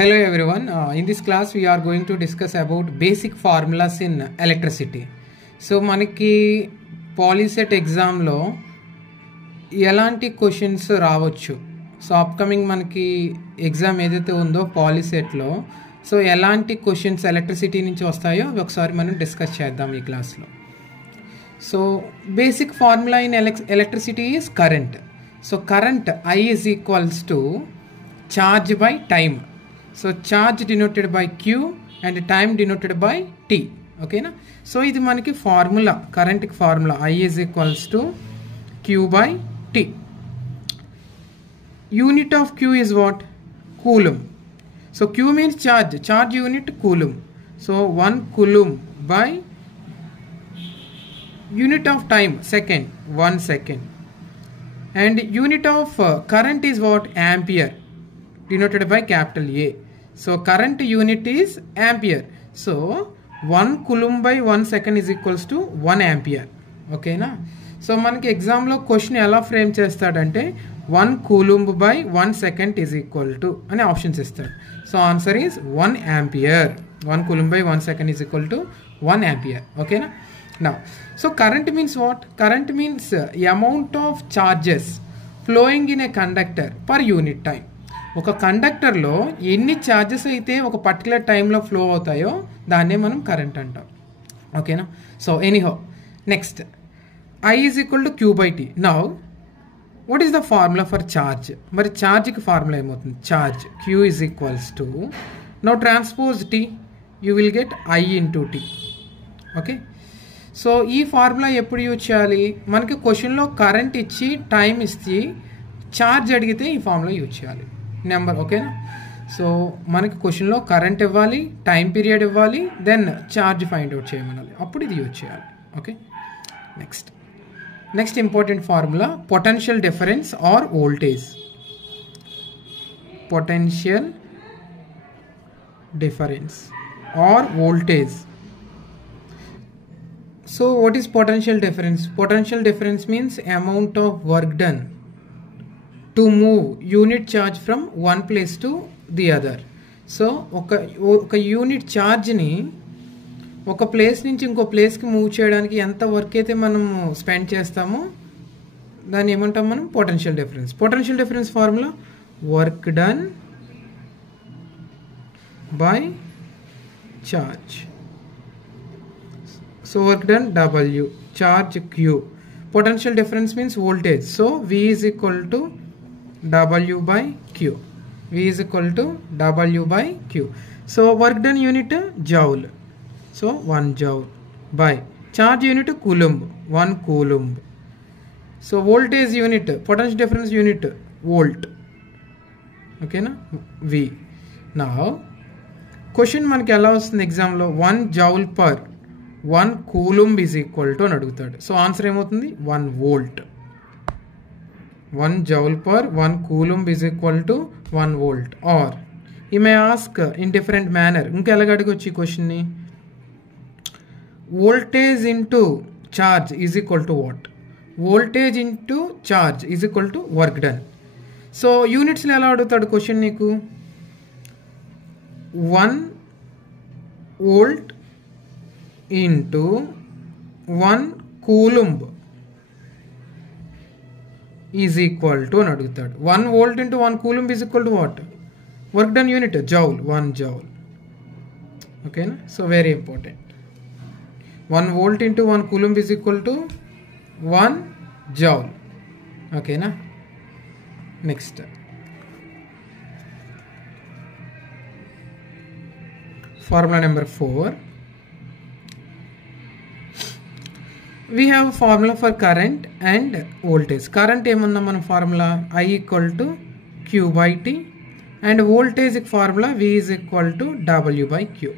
Hello everyone. In this class we are going to discuss about basic formulas in electricity. So మనకి POLYCET ఎగ్జామ్లో ఎలాంటి questions రావచ్చు. So upcoming మనకి exam ఏదైతే ఉందో పాలిసెట్లో సో ఎలాంటి క్వశ్చన్స్ ఎలక్ట్రిసిటీ నుంచి వస్తాయో అవి ఒకసారి మనం డిస్కస్ చేద్దాం ఈ క్లాస్లో. So basic formula in electricity is current. So current I is equals to charge by time. So charge denoted by Q and time denoted by T. Okay na? So ఇది మనకి formula, current formula I is equals to Q by T. Unit of Q is what? Coulomb. So Q means charge unit coulomb. So 1 coulomb by unit of time second, 1 second. And unit of current is what? Ampere, denoted by capital A. So current unit is ampere. So 1 coulomb by 1 second is equals to 1 ampere. Okay na? So మనకి ఎగ్జామ్లో question ఎలా frame చేస్తాడంటే 1 coulomb by 1 second is equal to అనే options ఇస్తాడు. So answer is 1 ampere. 1 coulomb by 1 second is equal to 1 ampere. Okay na? Now, so current means what? Current means amount of charges flowing in a conductor per unit time. ఒక కండక్టర్లో ఎన్ని charges అయితే ఒక particular టైంలో flow అవుతాయో దాన్నే మనం current అంటాం. ఓకేనా? So anyhow next I is equal to Q by T. Now what is the formula for charge? మరి ఛార్జ్కి ఫార్ములా ఏమవుతుంది? Charge Q is equals to, now transpose T, you will get I into T. Okay, so ఈ formula ఎప్పుడు use చేయాలి? మనకి క్వశ్చన్లో current ఇచ్చి time ఇచ్చి charge అడిగితే ఈ ఫార్ములా యూజ్ చేయాలి నెంబర్. ఓకేనా? సో మనకి క్వశ్చన్లో కరెంట్ ఇవ్వాలి, టైం పీరియడ్ ఇవ్వాలి, దెన్ ఛార్జ్ ఫైండ్ అవుట్ చేయమనాలి, అప్పుడు ఇది యూజ్ చేయాలి. Okay, next important formula potential difference or voltage. Potential difference or voltage. So what is potential difference? Potential difference means amount of work done to move unit charge from one place to the other. So ఒక unit ఛార్జ్ని ఒక place నుంచి ఇంకో ప్లేస్కి move చేయడానికి ఎంత work అయితే మనం spend చేస్తామో దాన్ని ఏమంటాం మనం? Potential difference. Potential difference formula work done by charge. So work done W, charge Q. Potential difference means voltage. So V is equal to W by Q. V is equal to W by Q. So work done unit joule. So 1 joule by charge unit coulomb, 1 coulomb. So voltage unit, potential difference unit volt. Okay na? V. Now question మనకి ఎలా వస్తుంది ఎగ్జామ్లో? 1 joule per 1 coulomb is equal to అని అడుగుతాడు. So answer ఏమవుతుంది? 1 volt. 1 joule per 1 coulomb is equal to 1 volt. Or you may ask in different manner. ఇంకా ఎలాగ అడగొచ్చు ఈ క్వశ్చన్ని? Voltage into charge is equal to what? Voltage into charge is equal to work done. So యూనిట్స్లో ఎలా అడుగుతాడు question నీకు? 1 volt into 1 coulomb is equal to అని అడుగుతాడు. 1 volt into 1 coulomb is equal to what? Work done unit joule, 1 joule. ఓకేనా? So very important. 1 volt into 1 coulomb is equal to 1 joule. ఓకేనా? Next formula number 4. We have a formula for current and voltage. Current ఏమన్నా మన formula? I equal to Q by T, and voltage formula V is equal to W by Q.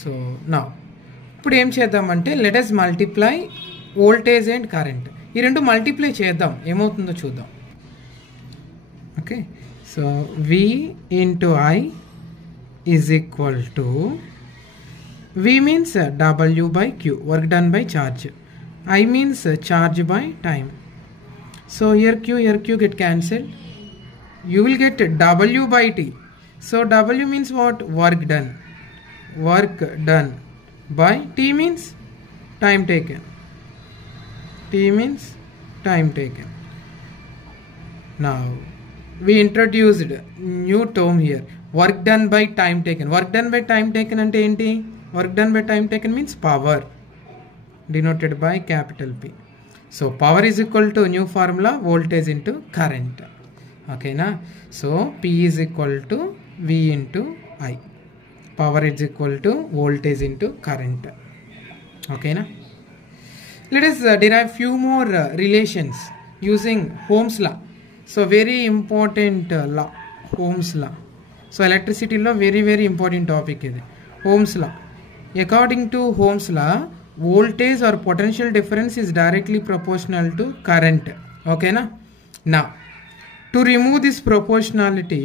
So now ఇప్పుడు ఏం చేద్దామంటే let us multiply voltage and current. ఈ రెండు multiply చేద్దాం, ఏమవుతుందో చూద్దాం. Okay, so V into I is equal to, V means W by Q, work done by charge. I means charge by time. So here Q get cancelled. You will get W by T. So W means what? Work done. Work done by T means time taken. T means time taken. Now we introduced new term here. Work done by time taken. Work done by time taken ante enti? Work done by time taken means power, denoted by capital P. So power is equal to new formula, voltage into current. Okay na? So P is equal to V into I. Power is equal to voltage into current. Okay na? Let us derive few more relations using Ohm's law. So very important law, Ohm's law. So electricity law very important topic is Ohm's law. According to Ohm's law, voltage or potential difference is directly proportional to current. Okay na? Now to remove this proportionality,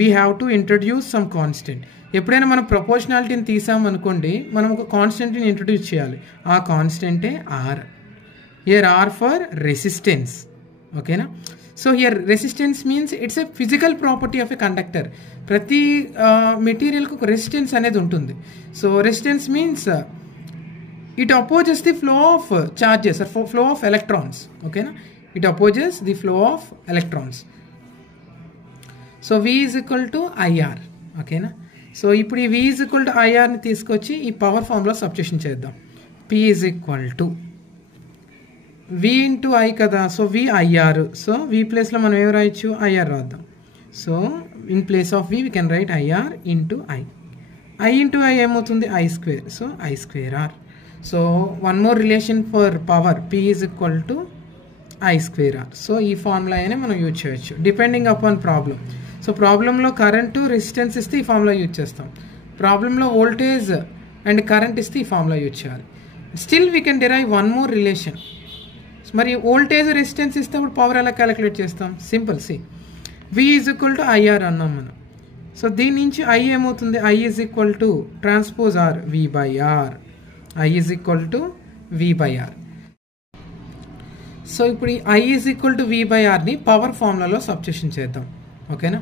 we have to introduce some constant. ఎప్పుడైనా మనం ప్రపోర్షనాలిటీని తీసామనుకోండి, మనం ఒక కాన్స్టెంట్ని introduce చేయాలి. ఆ కాన్స్టెంటే R. Here R for resistance. ఓకేనా? So here resistance means it's a physical property of a conductor. ప్రతి మెటీరియల్కి ఒక రెసిస్టెన్స్ అనేది ఉంటుంది. So resistance means it opposes the flow of charges or flow of electrons. ఓకేనా? It opposes the flow of electrons. So V is equal to IR. ఓకేనా? So ఇప్పుడు ఈ V is equal to IRని తీసుకొచ్చి ఈ power formula substitution చేద్దాం. P is equal to V into I కదా. So V IR. So V ప్లేస్లో మనం ఏం రాయొచ్చు? IR రాద్దాం. So in place of V we can write IR into I. I into I ఏమవుతుంది? I square. So I square R. So one more relation for power, P is equal to I square R. So ఈ formula అయినా మనం use చేయొచ్చు depending upon problem. So ప్రాబ్లంలో current resistance ఇస్తే ఈ formula use చేస్తాం. ప్రాబ్లంలో వోల్టేజ్ అండ్ కరెంట్ ఇస్తే ఈ ఫార్ములా యూజ్ చేయాలి. Still we can derive one more relation. మరి వోల్టేజ్ రెసిస్టెన్స్ ఇస్తే అప్పుడు పవర్ ఎలా క్యాలిక్యులేట్ చేస్తాం? Simple. See V is equal to IR అన్నాం మనం. సో దీని నుంచి I ఏమవుతుంది? I is equal to transpose R, V by R. I is equal to V by R. So ఇప్పుడు ఈ I is equal to V by Rని power ఫార్ములాలో substitution చేద్దాం. ఓకేనా?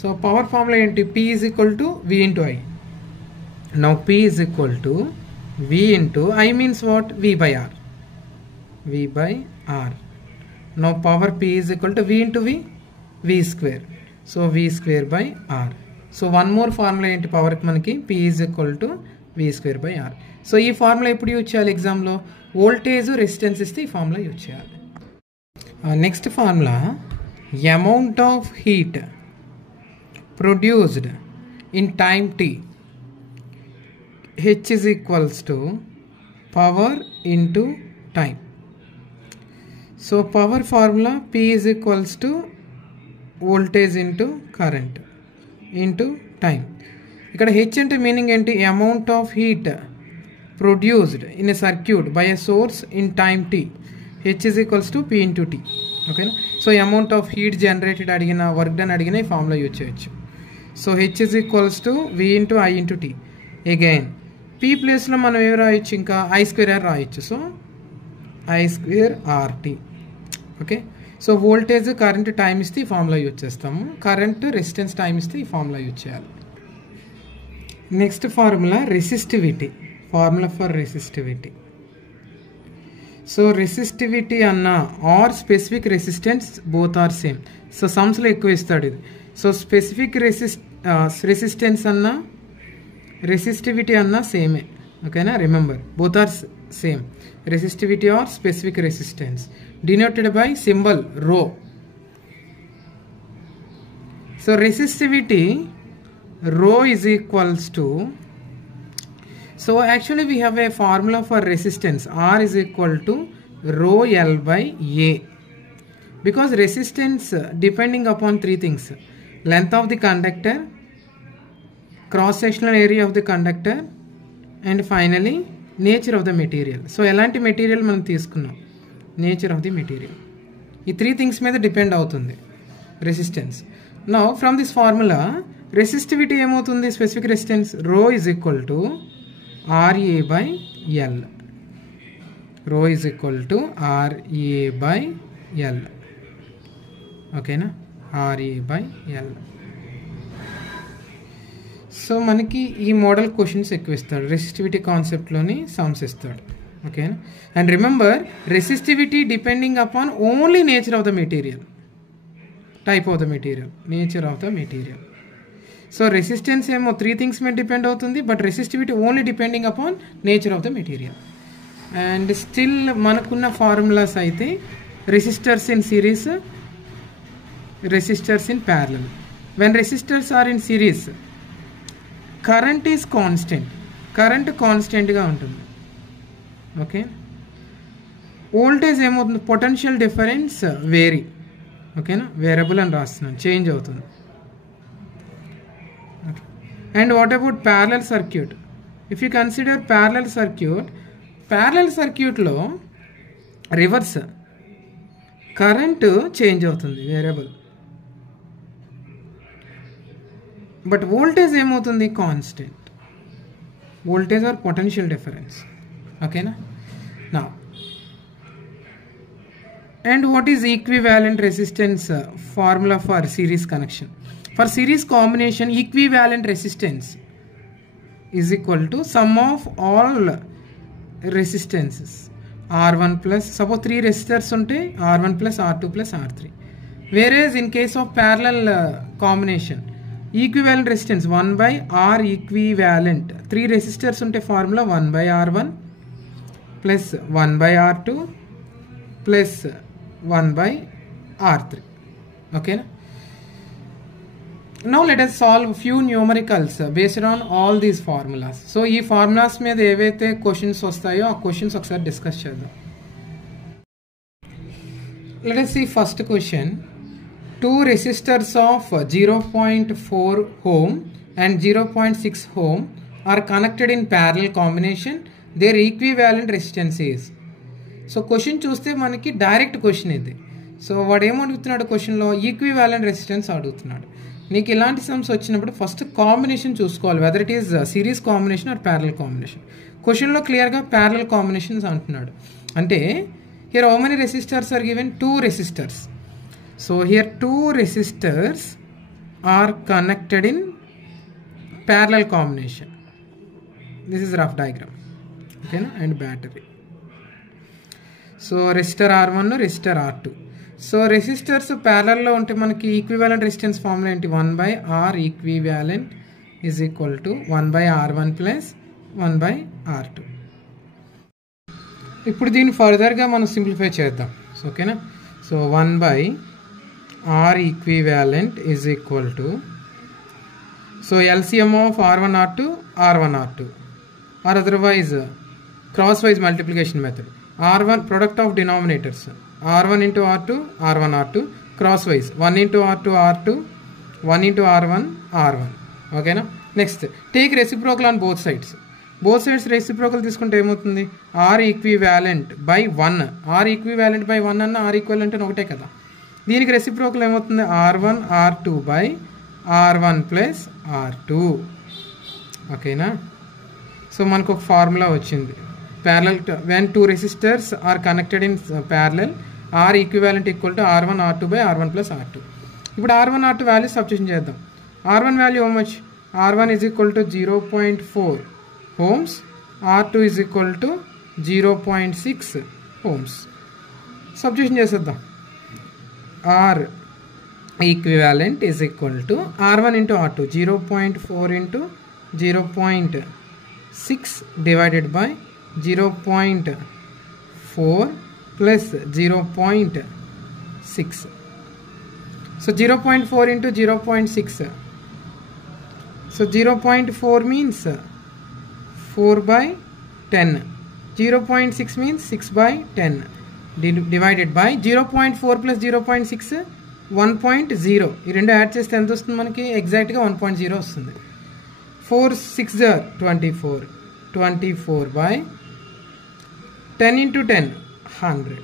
సో పవర్ ఫార్ములా ఏంటి? P is equal to V into I. Now P is equal to V into I means what? V by R. V by R. Now power P is equal to V into V square. So V square by R. So one more formula ఏంటి పవర్కి మనకి? P is equal to V square by R. So ఈ formula ఎప్పుడు use చేయాలి ఎగ్జామ్లో? Voltage resistance ఇస్తే ఈ formula use చేయాలి. Next formula, amount of heat produced in time t, H is equals to power into time. So power formula, P is equals to voltage into current into time. ఇక్కడ H అంటే meaning ఏంటి? Amount of heat produced in a circuit by a source in time t. H is equals to P into T. ఓకేనా? So amount of heat generated అడిగిన, work done అడిగిన ఈ formula use చేయొచ్చు. So H is equals to V into I into T. Again P ప్లేస్లో మనం ఏం రాయొచ్చు? ఇంకా I స్క్వేర్ R రాయొచ్చు. So I square RT. Okay? So voltage current time ఇస్తే ఈ ఫార్ములా యూజ్ చేస్తాము. కరెంట్ రెసిస్టెన్స్ టైం ఇస్తే ఈ ఫార్ములా యూజ్ చేయాలి. Next formula resistivity. Formula for resistivity. So resistivity అన్న or specific resistance both are same. So సమ్స్లో ఎక్కువ ఇస్తాడు ఇది. సో స్పెసిఫిక్ రెసిస్టెన్స్ అన్న రెసిస్టివిటీ అన్న సేమే. ఓకేనా? Remember both are same. Resistivity or specific resistance denoted by symbol rho. So resistivity rho is equals to, so actually we have a formula for resistance. R is equal to rho L by A, because resistance depending upon three things: length of the conductor, cross sectional area of the conductor, and finally nature of the material. So elanti material మనం తీసుకున్నాం? nature of the material. ఈ three things మీద depend అవుతుంది resistance. Now from this formula resistivity ఏమవుతుంది? Specific resistance rho is equal to RA by L. rho is equal to RA by L. ఓకేనా? RA by L. So మనకి ఈ model questions ఎక్కువ ఇస్తాడు, resistivity కాన్సెప్ట్లోని sums ఇస్తాడు. ఓకేనా. And remember, resistivity depending upon only nature of the material, type of the material, nature of the material. So resistance ఏమో 3 things మీద depend అవుతుంది, but resistivity only depending upon nature of the material. And still మనకున్న formulas అయితే resistors in series, resistors in parallel. When resistors are in series, current is constant, current కాన్స్టెంట్గా ఉంటుంది. Okay. Voltage ఏమవుతుంది, potential difference vary. ఓకేనా, variable అని రాస్తున్నాను, change అవుతుంది. And what about parallel circuit? If you consider parallel సర్క్యూట్లో reverse, current change అవుతుంది, variable, but voltage ఏమవుతుంది, constant. Voltage or potential difference. ఓకేనా. నా and what is equivalent resistance formula for series connection? For series combination, equivalent resistance is equal to sum of all resistances, R1 plus, suppose 3 resistors unte R1 plus R2 plus R3. Whereas in case of parallel combination, equivalent resistance 1 by R equivalent, 3 resistors unte formula 1 by R1 plus 1 by R2 plus 1 by R3. Okay. Now let us solve few numericals based on all these formulas. So ee formulas మీద ఏవైతే questions వస్తాయో ఆ questions ఒకసారి discuss చేద్దాం. Let us see first question. 2 resistors of 0.4 ohm and 0.6 ohm are connected in parallel combination. Their equivalent resistance is. So question చూస్తే మనకి direct question ఇది. So వాడు ఏమడుగుతున్నాడు క్వశ్చన్లో, ఈక్వివాలెంట్ రెసిస్టెన్స్ అడుగుతున్నాడు. నీకు ఇలాంటి సమ్స్ వచ్చినప్పుడు ఫస్ట్ కాంబినేషన్ చూసుకోవాలి, whether it is series combination or parallel combination. క్వశ్చన్లో క్లియర్గా ప్యారలల్ కాంబినేషన్స్ అంటున్నాడు. అంటే here how many resistors are given, 2 resistors. So here 2 resistors are connected in parallel combination. This is rough diagram. ఓకేనా. And battery. So resistor R1, resistor R2. So resistors ప్యారలల్లో ఉంటే మనకి equivalent resistance formula ఏంటి, 1 by R equivalent is equal to 1 by R1 plus 1 by R2. ఇప్పుడు దీన్ని ఫర్దర్గా మనం simplify చేద్దాం. ఓకేనా. So 1 by R equivalent is equal to, so LCM of R1 R2 R1 R2 or otherwise cross wise multiplication method. R1 product of denominators, R1 into R2 R1 R2 crosswise 1 into R2 R2 1 into R1 R1. Okay na. Next take reciprocal on both sides. Both sides reciprocal తీసుకుంటే ఏమవుతుంది, R equivalent by 1. R equivalent by 1 అన్న R equivalent అని ఒకటే కదా. దీనికి reciprocal ఏమవుతుంది, R1 R2 by R1 plus R2. ఓకేనా. So మనకు ఒక ఫార్ములా వచ్చింది, parallel when 2 resistors are connected in parallel, R equivalent equal to R1 R2 by R1 plus R2. ఇప్పుడు R1 R2 వాల్యూ సబ్స్టిట్యూషన్ చేద్దాం. R1 value how much, R1 is equal to 0.4 ohms, R2 is equal to 0.6 ohms. Substitution చేసేద్దాం. R equivalent is equal to R1 into R2, 0.4 into 0.6 divided by 0.4 plus 0.6. So 0.4 into 0.6. So 0.4 means 4 by 10. 0.6 means 6 by 10 divided by 0.4 plus 0.6 1.0. ఈ రెండు add చేస్తే ఎంత వస్తుంది మనకి, ఎగ్జాక్ట్గా 1.0 వస్తుంది. 4 6 24. 24 by 10 into 10 100.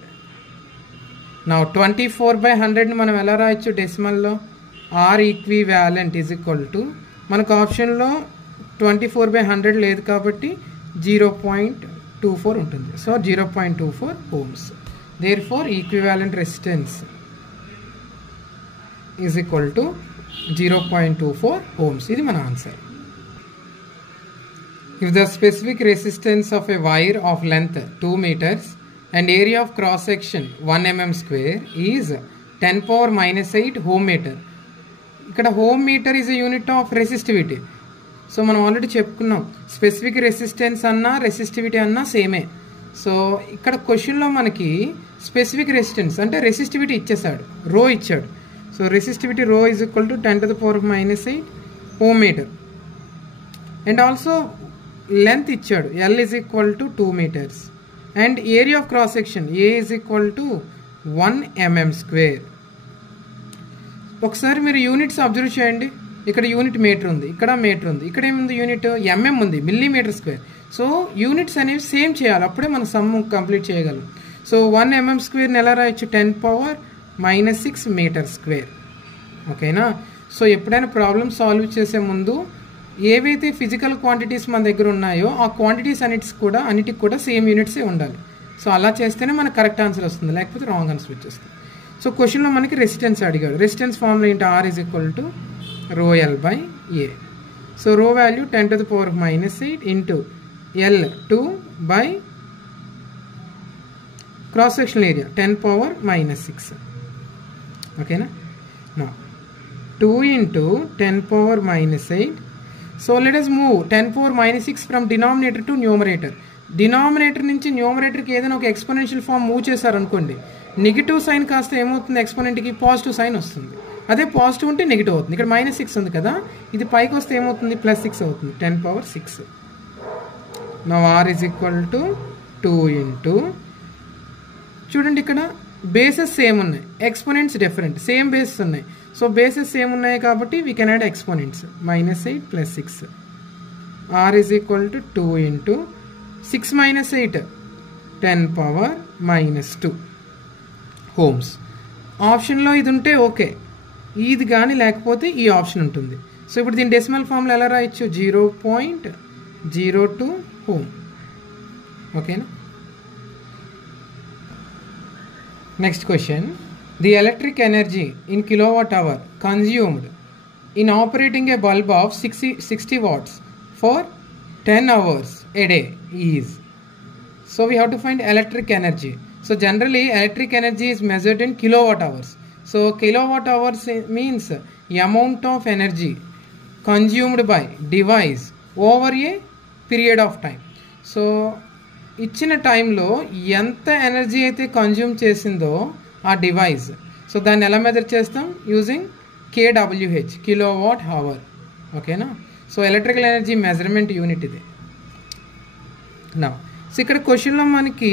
Now 24 by 100 ని మనం ఎలా రాయొచ్చు డెసిమల్లో, R equivalent is equal to, మనకు ఆప్షన్లో 24 by 100 లేదు కాబట్టి 0.24 ఉంటుంది. So 0.24 ohms. Therefore equivalent resistance is equal to 0.24 ohms. ఇది మన answer. If the specific resistance of a wire of length 2 meters and area of cross section 1 mm square is 10 power minus 8 ohm meter. ఇక్కడ ohm meter is a unit of resistivity. So మనం already చెప్పుకున్నాం, specific resistance అన్నా resistivity అన్నా సేమే. So ఇక్కడ క్వశ్చన్లో మనకి specific resistance అంటే రెసిస్టివిటీ ఇచ్చేసాడు, రో ఇచ్చాడు. So resistivity rho is equal to 10 to the power minus 8 ohm meter. And also length ఇచ్చాడు, L is equal to 2 meters. And area of cross section A is equal to 1 mm square. ఒకసారి మీరు units observe చేయండి. ఇక్కడ unit metre ఉంది, ఇక్కడ metre ఉంది, ఇక్కడ ఏముంది యూనిట్ ఎంఎం ఉంది, మిల్లీమీటర్ స్క్వేర్. సో యూనిట్స్ అనేవి సేమ్ చేయాలి, అప్పుడే మనం సమ్ కంప్లీట్ చేయగలం. సో 1 mm స్క్వేర్ని ఎలా రాయొచ్చు, 10 power minus 6 మీటర్ స్క్వేర్. ఓకేనా. సో ఎప్పుడైనా ప్రాబ్లమ్ సాల్వ్ చేసే ముందు ఏవైతే ఫిజికల్ క్వాంటిటీస్ మన దగ్గర ఉన్నాయో ఆ క్వాంటిటీస్ అన్నిటికి కూడా సేమ్ యూనిట్సే ఉండాలి. సో అలా చేస్తేనే మనకు కరెక్ట్ ఆన్సర్ వస్తుంది, లేకపోతే రాంగ్ ఆన్సర్ వచ్చేస్తుంది. సో క్వశ్చన్లో మనకి రెసిస్టెన్స్ అడిగాడు. రెసిస్టెన్స్ ఫార్ములా ఏంటి, R is equal to rho L by A. So rho value 10 to the power minus 8 into L2 by cross section area 10 power minus 6. ఓకేనా. నా 2 into 10 power minus 8. So let us move 10 power minus 6 from denominator to numerator. Denominator నుంచి న్యూమరేటర్కి ఏదైనా ఒక exponential form move చేశారనుకోండి, negative sign కాస్త ఏమవుతుంది, ఎక్స్పోనెంట్కి positive sign వస్తుంది. అదే పాజిటివ్ ఉంటే నెగిటివ్ అవుతుంది. ఇక్కడ -6 ఉంది కదా, ఇది పైకి వస్తే ఏమవుతుంది, +6 అవుతుంది, 10 power 6. Now R is equal to 2 into, చూడండి ఇక్కడ బేసెస్ సేమ్ ఉన్నాయి, ఎక్స్పోనెంట్స్ డిఫరెంట్, సేమ్ బేసెస్ ఉన్నాయి. సో బేసెస్ సేమ్ ఉన్నాయి కాబట్టి we can add exponents, -8 + 6. R is equal to 2 into 6 minus 8 10 power minus 2 ohms. ఆప్షన్లో ఇది ఉంటే ఓకే, ఇది కానీ లేకపోతే ఈ ఆప్షన్ ఉంటుంది. సో ఇప్పుడు దీని డెసిమల్ ఫార్ములా ఎలా రాయొచ్చు, 0.02 ohm. ఓకేనా. Next question, the electric energy in kilowatt hour consumed in operating a bulb of 60 watts for 10 hours a day is. So we have to find electric energy. So generally electric energy is measured in kilowatt hours. So kilowatt hours means amount of energy consumed by device over a period of time. So ఇచ్చిన టైంలో ఎంత energy అయితే consume చేసిందో ఆ device, so దాన్ని ఎలా measure చేస్తాం, using KWH, kilowatt hour. ఓకేనా. So electrical energy measurement unit ఇది. నా సో ఇక్కడ క్వశ్చన్లో మనకి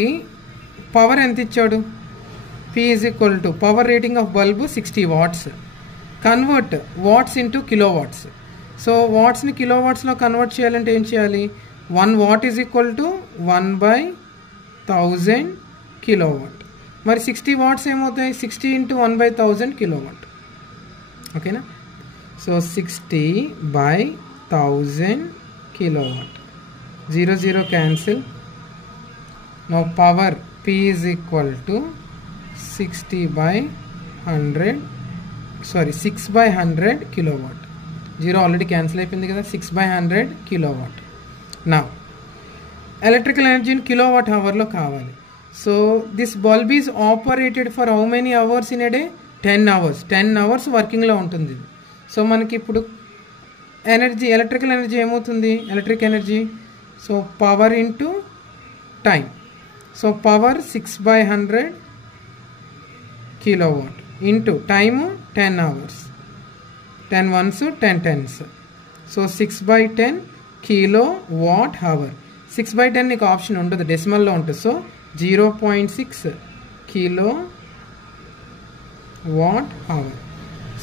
పవర్ ఎంత ఇచ్చాడు, P is equal to power rating of bulb 60 watts, convert watts into kilowatts. So వాట్స్ని కిలోవాట్స్లో కన్వర్ట్ చేయాలంటే ఏం చేయాలి, 1 watt is equal to 1/1000 kilowatt. మరి 60 watts ఏమవుతాయి, 60 into 1/1000 కిలోవాట్. ఓకేనా. So 60/1000 kilowatt. 0 0 cancel. Now power P is equal to 6/100 kilowatt. 0 already cancel అయిపోయింది కదా, 6/100 kilowatt. Now electrical energy in kilowatt hour లో కావాలి. So this bulb is operated for how many hours in a day, 10 hours. 10 hours వర్కింగ్లో ఉంటుంది. So మనకి ఇప్పుడు energy, electrical energy ఏమవుతుంది, electric energy, so power into time. So power 6/100 kilowatt into time 10 hours, 10 ones 10 tens. So 6/10 kilowatt hour. 6/10 నీకు option ఉండదు, డెసిమల్లో ఉంటుంది. So 0.6 kilowatt hour.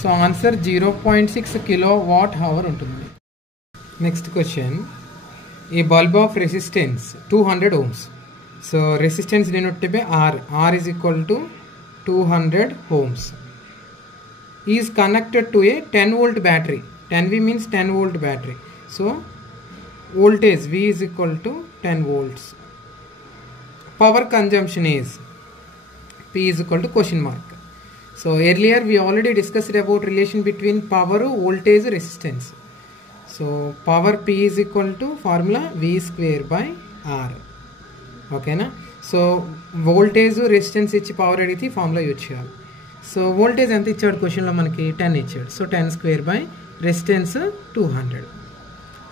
So answer 0.6 kilowatt hour ఉంటుంది. Next question, a bulb of resistance 200 ohms. So resistance denoted by R. R is equal to 200 ohms. Is connected to a 10 volt battery. 10V means 10 volt battery. So voltage V is equal to 10 volts. Power consumption is P is equal to question mark. So earlier we already discussed about relation between power, voltage, resistance. So so power P is equal to formula V square by R. ఓకేనా. So voltage resistance ఇచ్చి power అడిగితే formula use చేయాలి. So voltage ఎంత ఇచ్చాడు క్వశ్చన్లో మనకి 10 ఇచ్చాడు. So 10 square by resistance 200.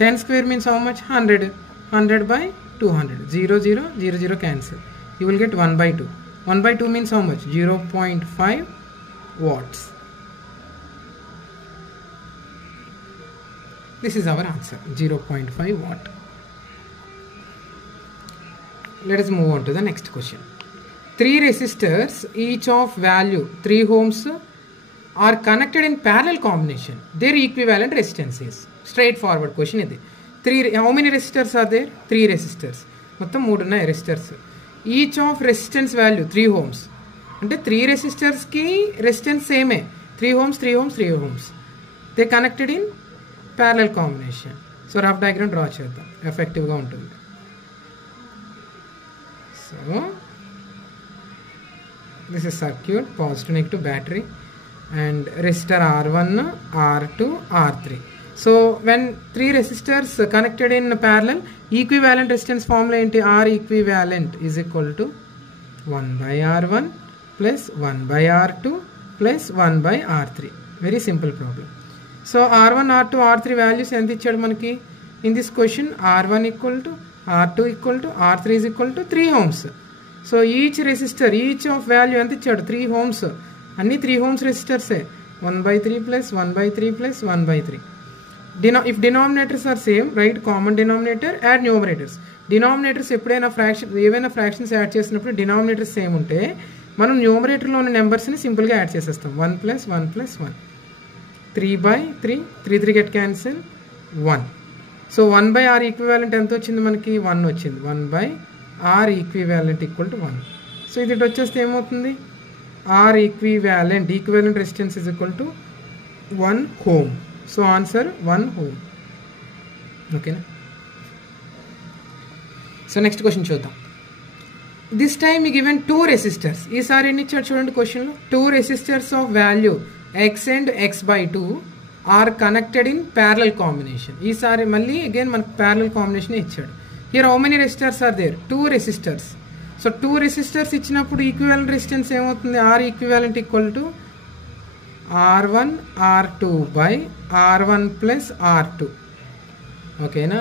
10 square means how much 100. 100 by 200. 0 0 0 0 cancel. You will get 1 by 2. 1 by 2 means how much? 0.5 watts. This is our answer, 0.5 watt. Let us move on to the next question. 3 resistors, each of value 3 ohms, are connected in parallel combination. Their equivalent resistance is. Straightforward question is. How many resistors are there? 3 resistors. మొత్తం 3 ఉన్నాయి resistors. Each of resistance value 3 ohms. అంటే 3 రెసిస్టర్స్కి resistance సేమే, 3 ohms 3 ohms 3 ohms. They connected in parallel combination. So rough diagram draw చేద్దాం, ఎఫెక్టివ్గా ఉంటుంది. So this is circuit, positive negative battery and resistor R1, R2, R3. So when 3 resistors connected in parallel, equivalent resistance formula into R equivalent is equal to 1 by R1 plus 1 by R2 plus 1 by R3. Very simple problem. So R1, R2, R3 values ఎంత ఇచ్చాడు మనకి in this question? R1 equal to R2 equal to R3 is equal to 3 ohms. So each resistor, each of value ఎంత ఇచ్చాడు 3 ohms. అన్ని 3 ohms resistors 1 by 3 plus 1 by 3 plus 1 by 3. If denominators are same, write common denominator, add numerators. Denominators ఎప్పుడైనా fraction ఏవైనా fractions add చేసినప్పుడు denominators same ఉంటే మనం న్యూమరేటర్లో ఉన్న నెంబర్స్ని సింపుల్గా యాడ్ చేసేస్తాం. 1 plus 1 plus 1. 3 by 3, 3 3 get cancel 1. So 1 by R equivalent ఎంత వచ్చింది మనకి? 1 వచ్చింది. 1 by R equivalent equal to 1. So ఇది వచ్చేస్తే ఏమవుతుంది? R equivalent resistance is equal to 1 ohm. So answer 1 ohm. Okay na? So next question చూద్దాం. This time we given 2 resistors. ఈసారి ఎన్ని ఇచ్చాడు చూడండి క్వశ్చన్లో. 2 resistors of value x and x by 2 are connected in parallel combination. ఈసారి మళ్ళీ again మనకు parallel combination ఇచ్చాడు. Here how many resistors are there? 2 resistors. So 2 resistors ఇచ్చినప్పుడు equivalent resistance ఏమవుతుంది? R equivalent equal to R1 R2 by R1 plus R2. Okay na?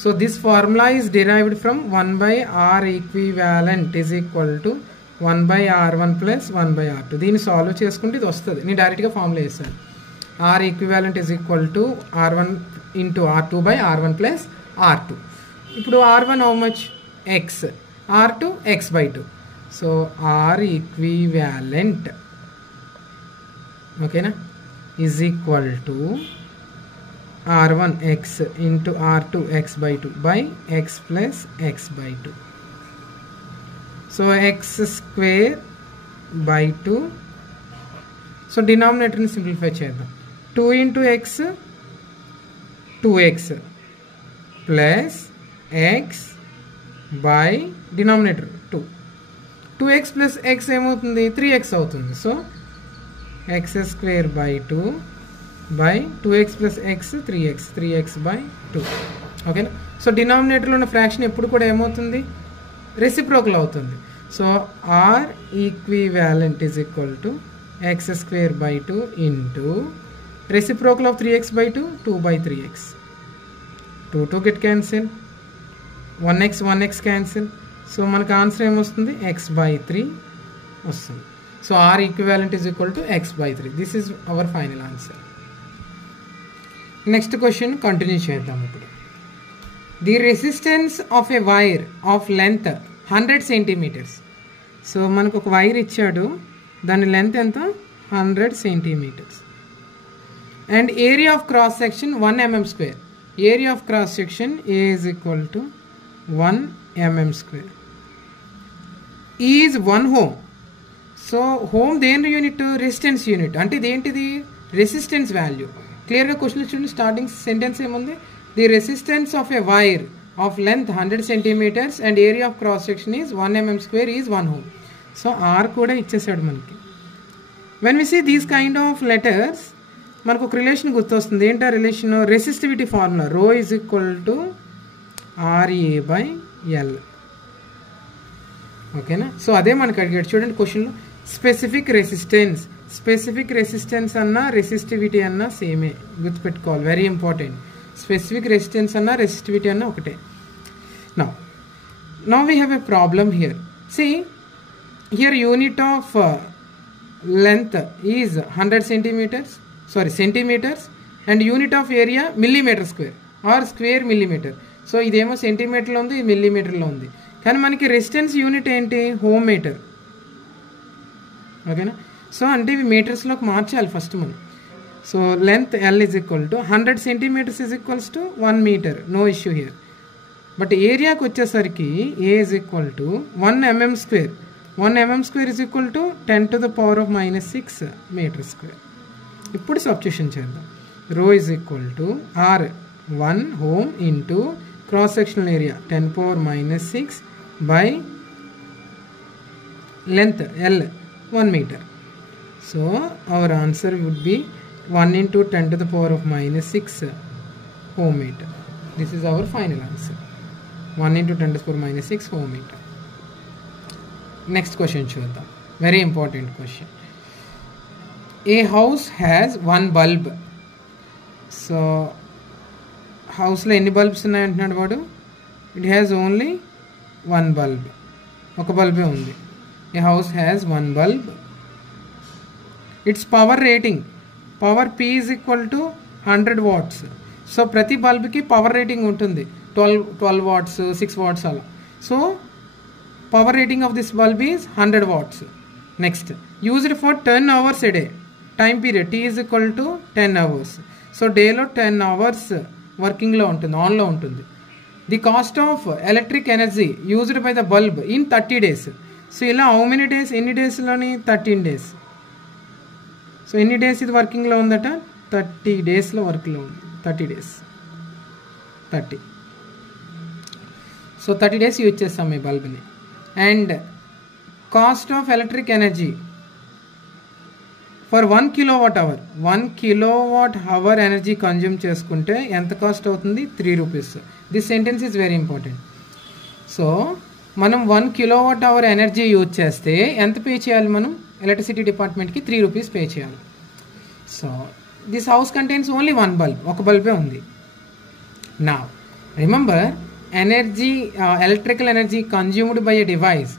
So this formula is derived from 1 by R equivalent is equal to 1 by R1 plus 1 by R2. దీన్ని solve చేసుకుంటే ఇది వస్తుంది. నేను డైరెక్ట్గా formula వేసాను. R equivalent is equal to R1 into R2 by R1 plus R2. ఇప్పుడు R1 how much? X. R2 X by 2. So R equivalent, okay na, is equal to R1 X into R2 X by 2 by X plus X by 2. So X square by 2. So denominator ni simplify చేద్దాం. 2 into X 2X plus X by denominator 2. 2X plus X ఏమవుతుంది? 3X అవుతుంది. So x square by 2 by 2x plus x 3x, 3x by 2. ఓకేనా? So డినామినేటర్లో ఉన్న fraction ఎప్పుడు కూడా ఏమవుతుంది? Reciprocal అవుతుంది. So R equivalent is equal to x square by 2 into reciprocal of 3x by 2, 2 by 3x. 2 2 get cancel, 1x 1x cancel. So మనకు answer ఏమొస్తుంది? x by 3 వస్తుంది. So R equivalent is equal to x by 3. This is our final answer. Next question continue చేద్దాం ఇప్పుడు. The resistance of a wire of length 100 centimeters. So మనకు ఒక wire ఇచ్చాడు, దాని length ఎంత? 100 centimeters. And area of cross section 1 mm square. Area of cross section is equal to 1 mm square. Is 1 ohm. So ohm దేని unit? Resistance unit. అంటే ఇదేంటిది? Resistance value. క్లియర్గా question చూడండి, స్టార్టింగ్ సెంటెన్స్ ఏముంది? The resistance of a wire of length 100 centimeters and area of cross section is 1 mm square is 1 ohm. So R కూడా ఇచ్చేసాడు మనకి. When we see these kind of letters మనకు ఒక relation గుర్తొస్తుంది. ఏంటి ఆ relation? Resistivity formula rho is equal to RA/L. ఓకేనా? So అదే మనకి అడిగాడు చూడండి క్వశ్చన్లో. స్పెసిఫిక్ రెసిస్టెన్స్ అన్నా రెసిస్టివిటీ అన్నా సేమే, గుర్తుపెట్టుకోవాలి, వెరీ ఇంపార్టెంట్. స్పెసిఫిక్ రెసిస్టెన్స్ అన్నా రెసిస్టివిటీ అన్నా ఒకటే. Now we have a problem here. See, here unit of length is 100 centimeters and unit of area millimeter square or square millimeter. So ఇదేమో సెంటీమీటర్లో ఉంది, ఇది మిల్లీమీటర్లో ఉంది. కానీ మనకి రెసిస్టెన్స్ యూనిట్ ఏంటి? Ohm metre. ఓకేనా? సో అంటే ఇవి మీటర్స్లోకి మార్చాలి ఫస్ట్ మనం. So length L is equal to 100 centimeters is equals to 1 meter. No issue here. But ఏరియాకి వచ్చేసరికి A is equal to 1 mm square. 1 mm square is equal to 10 to the power of -6 meter square. ఇప్పుడు substitution చేద్దాం. రో is equal to R1 home into cross sectional area 10 power -6 by length L 1 meter. So our answer would be 1 into 10 to the power of -6 home meter. This is our final answer. 1 into 10 to the power -6 home meter. Next question చూద్దాం. Very important question. A house has one bulb. So హౌస్లో ఎన్ని bulbs ఉన్నాయంటున్నాడు వాడు? It has only one bulb. ఒక బల్బే ఉంది. A house has one bulb. Its power rating, power P is equal to 100 watts. So ప్రతి బల్బ్కి పవర్ రేటింగ్ ఉంటుంది, 12 watts, 6 watts అలా. So power rating of this bulb is 100 watts. Next, used for 10 hours a day. Time period T is equal to 10 hours. So డేలో 10 hours వర్కింగ్లో ఉంటుంది, ఆన్లో ఉంటుంది. The cost of electric energy used by the bulb in 30 days. So ఇలా how many days, ఎన్ని డేస్లోని? 13 days. So ఎన్ని days ఇది వర్కింగ్లో ఉందట? 30 daysలో వర్క్లో ఉంది. 30 days, 30. సో 30 days యూజ్ చేస్తాం ఈ బల్బ్ని. And cost of electric energy for 1 kWh, 1 kWh energy consume చేసుకుంటే ఎంత కాస్ట్ అవుతుంది? 3 rupees. This sentence is very important. So మనం 1 kWh ఎనర్జీ యూజ్ చేస్తే ఎంత పే చేయాలి మనం? ఎలక్ట్రిసిటీ డిపార్ట్మెంట్కి 3 rupees పే చేయాలి. So this house contains only one bulb, ఒక బల్బే ఉంది. నా remember, energy, electrical energy consumed by a device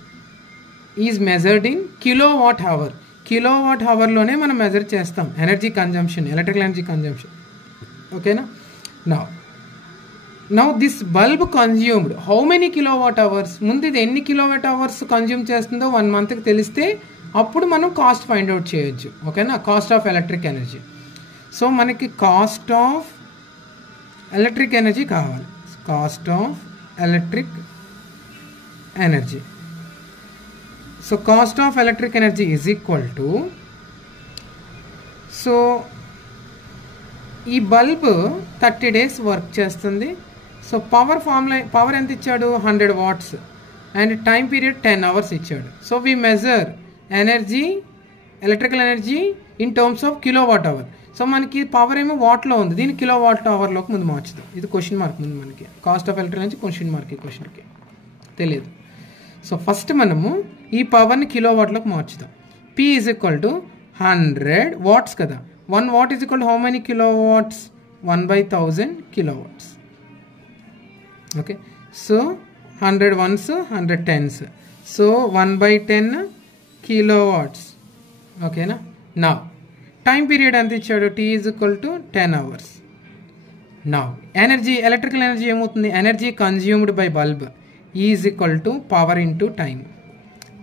is measured in kWh. kWh మనం మెజర్ చేస్తాం energy consumption, electrical energy consumption. ఓకేనా? Now this bulb consumed how many kWh? ముందు ఇది ఎన్ని kWh కన్జ్యూమ్ చేస్తుందో 1 monthకి తెలిస్తే అప్పుడు మనం కాస్ట్ ఫైండ్ అవుట్ చేయొచ్చు. ఓకేనా? Cost of electric energy. So మనకి కాస్ట్ ఆఫ్ ఎలక్ట్రిక్ ఎనర్జీ కావాలి. Cost of electric energy. So cost of electric energy is equal to, so ఈ బల్బ్ 30 days వర్క్ చేస్తుంది. సో పవర్ ఫార్ములా, పవర్ ఎంత ఇచ్చాడు? 100 watts and time period 10 hours ఇచ్చాడు. So we measure energy, electrical energy in terms of kWh. So మనకి power ఏమో వాట్లో ఉంది, దీన్ని kWhలోకి ముందు మార్చుదాం. ఇది క్వశ్చన్ మార్క్ ముందు మనకి. Cost of electrical energy question mark, ఈ క్వశ్చన్కి తెలియదు. సో ఫస్ట్ మనము ఈ పవర్ని కిలోవాట్లోకి మార్చుదాం. P is equal to 100 watts కదా. 1 watt is equal to how many kilowatts? 1/1000 kilowatts. Okay, so 100 ones, 100 tens. So 1/10 kilowatts. ఓకేనా? నా టైం పీరియడ్ ఎంత ఇచ్చాడు? T is equal to 10 hours. నా ఎనర్జీ, ఎలక్ట్రికల్ ఎనర్జీ ఏమవుతుంది? Energy consumed by bulb is equal to power into time.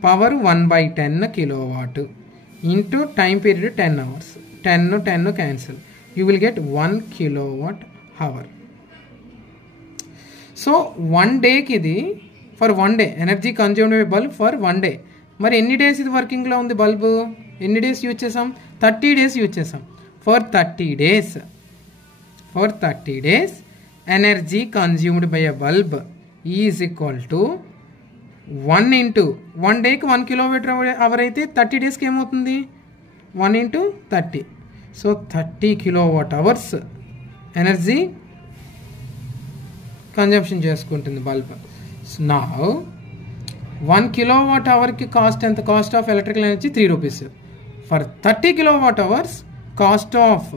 Power 1/10 kilowatt into time period 10 hours. 10 cancel. You will get 1 kWh. So 1 dayకి ఇది, for 1 day energy consumed by bulb for 1 day. మరి ఎన్ని days ఇది వర్కింగ్లో ఉంది bulb? ఎన్ని days use చేసాం? 30 days use చేసాం. For 30 days energy consumed by a bulb is equal to 1 into 1 dayకి 1 kWh అయితే 30 daysకి ఏమవుతుంది? 1 into 30. So 30 kilowatt hours energy consumption చేసుకుంటుంది బల్బ్. నా 1 కిలోవాట్ అవర్కి కాస్ట్ ఎంత? Cost of electrical energy 3 rupees. For 30 kilowatt hours cost of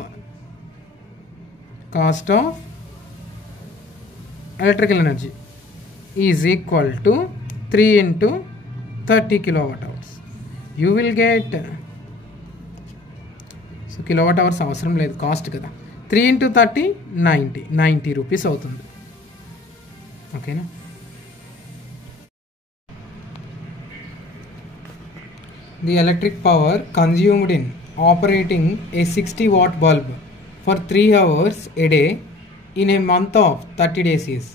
electrical energy is equal to 3 into 30 kilowatt hours. You will get, so kilowatt hours అవసరం లేదు, cost కదా. 3 into 30 90 rupees అవుతుంది. ఓకేనా? The electric power consumed in operating a 60 watt bulb for 3 hours a day in a month of 30 days is.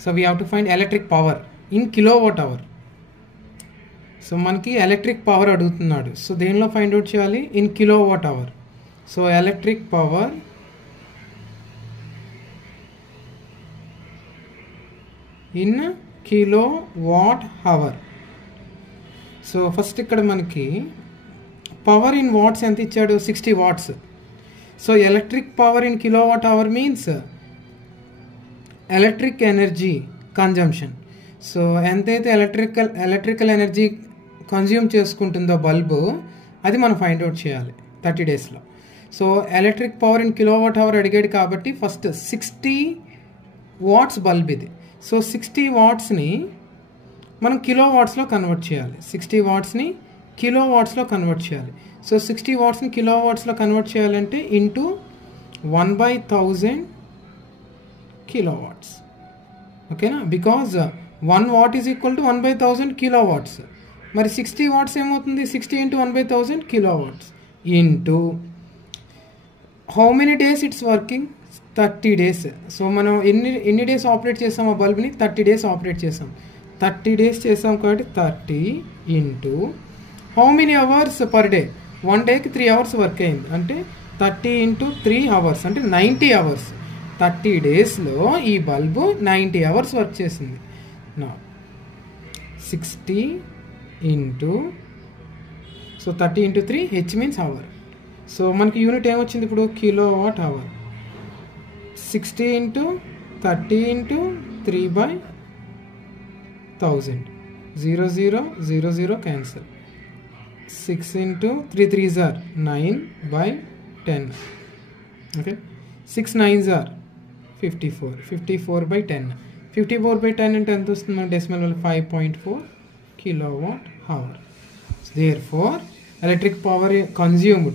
So we have to find electric power in kilowatt hour. So మనకి electric power అడుగుతున్నాడు. So దేనిలో find out చేయాలి? In kilowatt hour. So electric power in kilowatt hour. So first ఇక్కడ మనకి power in watts ఎంత ఇచ్చాడు? 60 watts. So electric power in kilowatt hour means electric energy consumption. So ఎంతైతే electrical energy consume చేసుకుంటుందో bulb, అది మనం find out చేయాలి 30 డేస్లో. So electric power in kilowatt hour అడిగాడు కాబట్టి ఫస్ట్ 60 వాట్స్ బల్బ్ ఇది. సో 60 వాట్స్ని మనం కిలోవాట్స్లో కన్వర్ట్ చేయాలి. 60 వాట్స్ని కిలోవాట్స్లో కన్వర్ట్ చేయాలి. సో 60 వాట్స్ని కిలోవాట్స్లో కన్వర్ట్ చేయాలంటే ఇంటూ 1/1000 కిలోవాట్స్. ఓకేనా? Because 1 what is equal to 1/1000 kilowatts. మరి 60 వాట్స్ ఏమవుతుంది? 60 into 1/1000 kilowatts into how many days it's working? 30 days. So మనం ఎన్ని డేస్ ఆపరేట్ చేసాం ఆ బల్బ్ని? 30 డేస్ ఆపరేట్ చేసాం. 30 డేస్ చేసాం కాబట్టి 30 into how many hours per day? 1 డేకి 3 అవర్స్ వర్క్ అయింది అంటే 30 ఇంటూ 3 అవర్స్ అంటే 90 అవర్స్. 30 డేస్లో ఈ బల్బు 90 అవర్స్ వర్క్ చేసింది. నా 60 into, so 30 into 3 H means hour. So మనకి యూనిట్ ఏమొచ్చింది ఇప్పుడు? Kilowatt hour. 60 into 30 into 3/1000. 0 0 0 0 cancel. 6 into 3 3s are 9/10. Okay, 6 9s are 54. 54/10. 54/10 అంటే ఎంత వస్తుంది? మన డెసిమల్ వల్ల 5.4 kilowatt hour. Therefore electric power consumed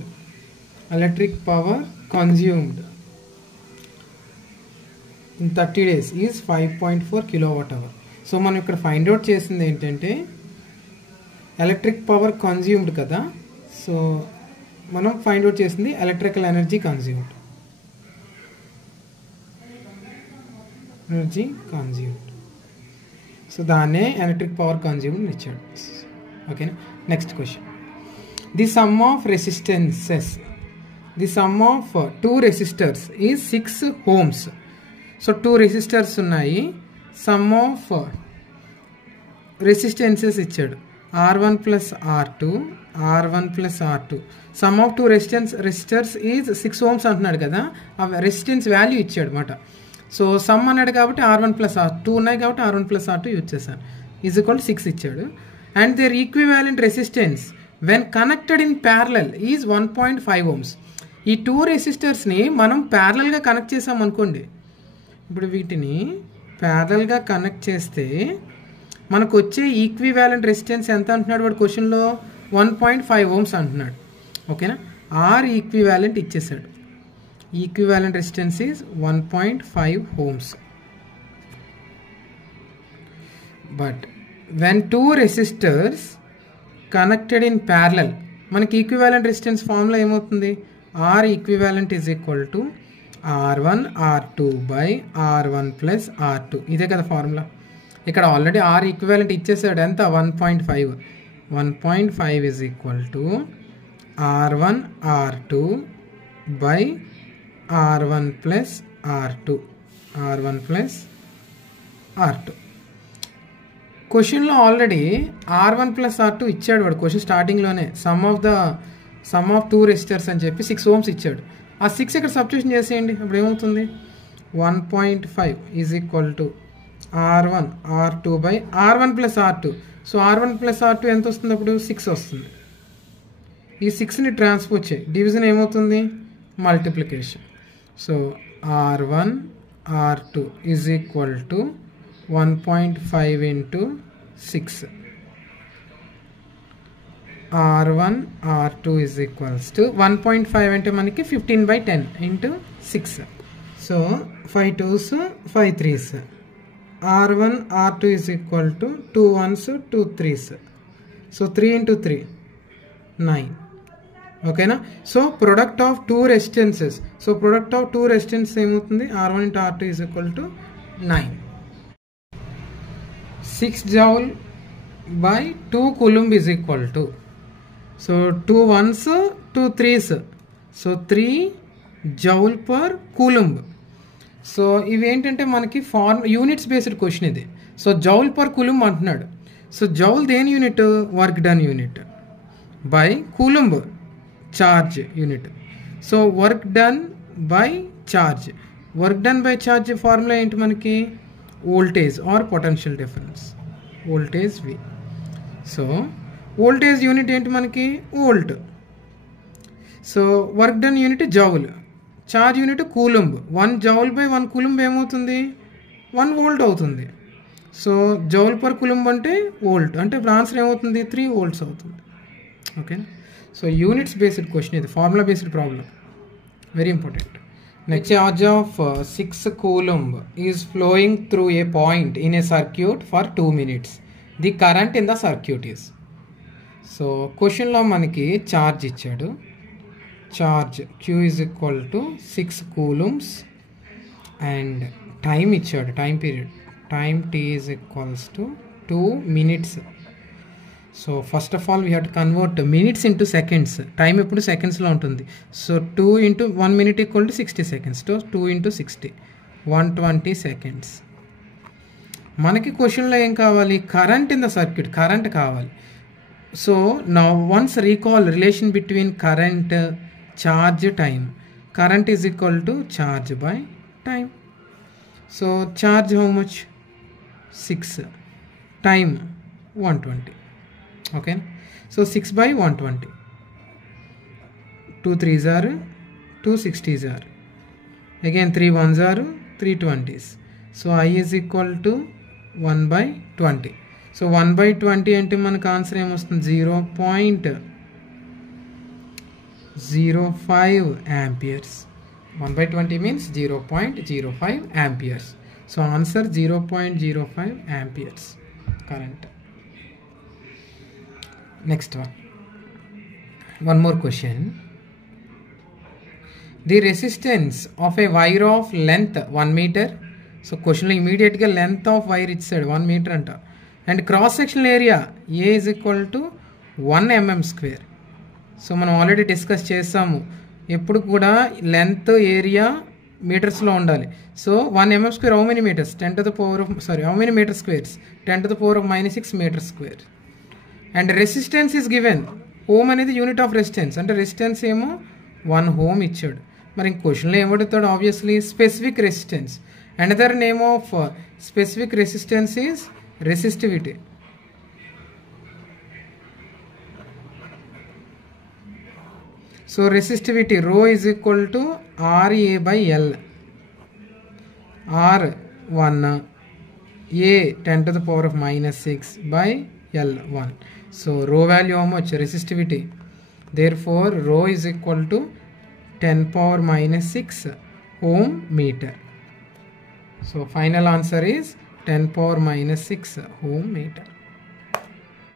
in 30 days is 5.4 kilowatt hour. So మనం ఇక్కడ ఫైండ్ అవుట్ చేసింది ఏంటంటే ఎలక్ట్రిక్ పవర్ కన్జ్యూమ్డ్ కదా. సో మనం ఫైండ్ అవుట్ చేసింది ఎలక్ట్రికల్ ఎనర్జీ కన్జ్యూమ్డ్. సో దాన్నే ఎలక్ట్రిక్ పవర్ కన్జ్యూమ్డ్ ఇచ్చాడు. ఓకేనా? Next question. The some of resistances, the some of 2 resistors is 6 ohms. So 2 resistors ఉన్నాయి. సమ్ ఆఫ్ రెసిస్టెన్సెస్ ఇచ్చాడు R1 plus R2, R1 plus R2. Some of 2 resistors is 6 ohms అంటున్నాడు కదా. ఆ resistance value ఇచ్చాడు అనమాట. So some అన్నాడు కాబట్టి R1 plus R2 ఉన్నాయి కాబట్టి R1 ప్లస్ R2 యూజ్ చేశాను. ఈజ్ ఈక్వల్ 6 ఇచ్చాడు. And there equivalent resistance when connected in parallel is 1.5 ohms. ఈ 2 రెసిస్టర్స్ని మనం ప్యారలల్గా కనెక్ట్ చేసాం అనుకోండి. ఇప్పుడు వీటిని ప్యారలల్గా కనెక్ట్ చేస్తే మనకు వచ్చే ఈక్వివాలెంట్ రెసిస్టెన్స్ ఎంత అంటున్నాడు వాడు క్వశ్చన్లో? 1.5 ohms అంటున్నాడు. ఓకేనా? ఆర్ ఈక్వివాలెంట్ ఇచ్చేసాడు. Equivalent resistance is 1.5 ohms. But when 2 resistors connected in parallel, మనకి ఈక్వివాలెంట్ రెసిస్టెన్స్ ఫార్ములా ఏమవుతుంది? Are equivalent is equal to R1 R2 by R1 plus R2. ఇదే కదా ఫార్ములా. ఇక్కడ ఆల్రెడీ ఆర్ ఈక్వివాలెంట్ ఇచ్చేసాడు. ఎంత? 1.5. 1.5 is equal to R1 R2 by R1 plus R2. R1 plus R2. క్వశ్చన్లో already R1 plus R2 ఇచ్చాడు వాడు question స్టార్టింగ్లోనే. Some of the sum of 2 resistors అని చెప్పి 6 ohms ఇచ్చాడు. ఆ 6 ఇక్కడ సబ్స్టిట్యూషన్ చేసేయండి. అప్పుడు ఏమవుతుంది 1.5 is equal to R1 R2 by R1 plus R2. So R1 plus R2 ఎంత వస్తుంది అప్పుడు 6 వస్తుంది. ఈ 6ని ట్రాన్స్పోజ్ చేయి, డివిజన్ ఏమవుతుంది multiplication. So R1 R2 is equal to 1.5 into 6. R1 R2 is equals to 1.5 అంటే మనకి 15/10 into 6. So 5 2s 5 3s. R1 R2 is equal to 2 1s 2 3s. So 3 into 3 9. ఓకేనా. So product of 2 resistances. So product of 2 resistance ఏమవుతుంది R1 into R2 is equal to 9. 6 joule by 2 coulomb is equal to, so 2 1s 2 3s, so 3 joule per coulomb. So ఇవి ఏంటంటే మనకి units based question ఇది. So joule per coulomb అంటున్నాడు. So joule దేని unit work done unit by coulomb charge unit. So work done by charge. Work done by charge formula ఏంటి మనకి voltage or potential difference, voltage V. So voltage unit ఏంటి మనకి volt. So work done unit joule, charge unit coulomb. 1 joule by 1 coulomb ఏమవుతుంది 1 volt అవుతుంది. So joule per coulomb అంటే volt, అంటే ఇప్పుడు answer ఏమవుతుంది 3 volts అవుతుంది. Okay. So units based question ఇది, formula based problem, very important. Next charge of 6 coulomb is flowing through a point in a circuit for 2 minutes. The current in the circuit is. సో క్వశ్చన్లో మనకి charge ఇచ్చాడు. Charge Q is equal to 6 coulombs and time ఇచ్చాడు, time period, time T is equals to 2 minutes. So first of all we have to convert minutes into seconds. Time ఎప్పుడు సెకండ్స్లో ఉంటుంది. So 2 into 1 minute equal to 60 seconds. So 2 into 60 120 seconds. మనకి క్వశ్చన్లో ఏం కావాలి current in the circuit, current కావాలి. So now once recall relation between current, charge, time. Current is equal to charge by time. So charge how much 6, time 120. Okay. So 6 by 120, 2 3s are 2 60s are, again 3 1s are 3 20s. So I is equal to 1/20. So 1/20 అంటే మనకు answer ఏమొస్తుంది 0.05 amperes. 1/20 means 0.05 amperes. So answer 0.05 amperes current. Next one more question. The resistance of a wire of length 1 meter. So question immediate ga length of wire ichsadu 1 meter anta, and cross sectional area A is equal to 1 mm square. So మనం already discuss చేసాము, ఎప్పుడు కూడా length area మీటర్స్లో ఉండాలి. So 1 mm square how many meters, 10 to the power of how many meter squares, 10 to the power of -6 meter square. And resistance is given. Ohm అనేది unit of resistance, అంటే resistance ఏమో 1 ohm ఇచ్చాడు. మరి క్వశ్చన్లో ఏమడుగుతాడు obviously specific resistance. Another name of specific resistance is resistivity. So resistivity rho is equal to RA/L. R 1, A 10 to the power of -6 by L 1. So rho value how much resistivity, therefore rho is equal to 10 power -6 ohm meter. So final answer is 10 power -6 ohm meter.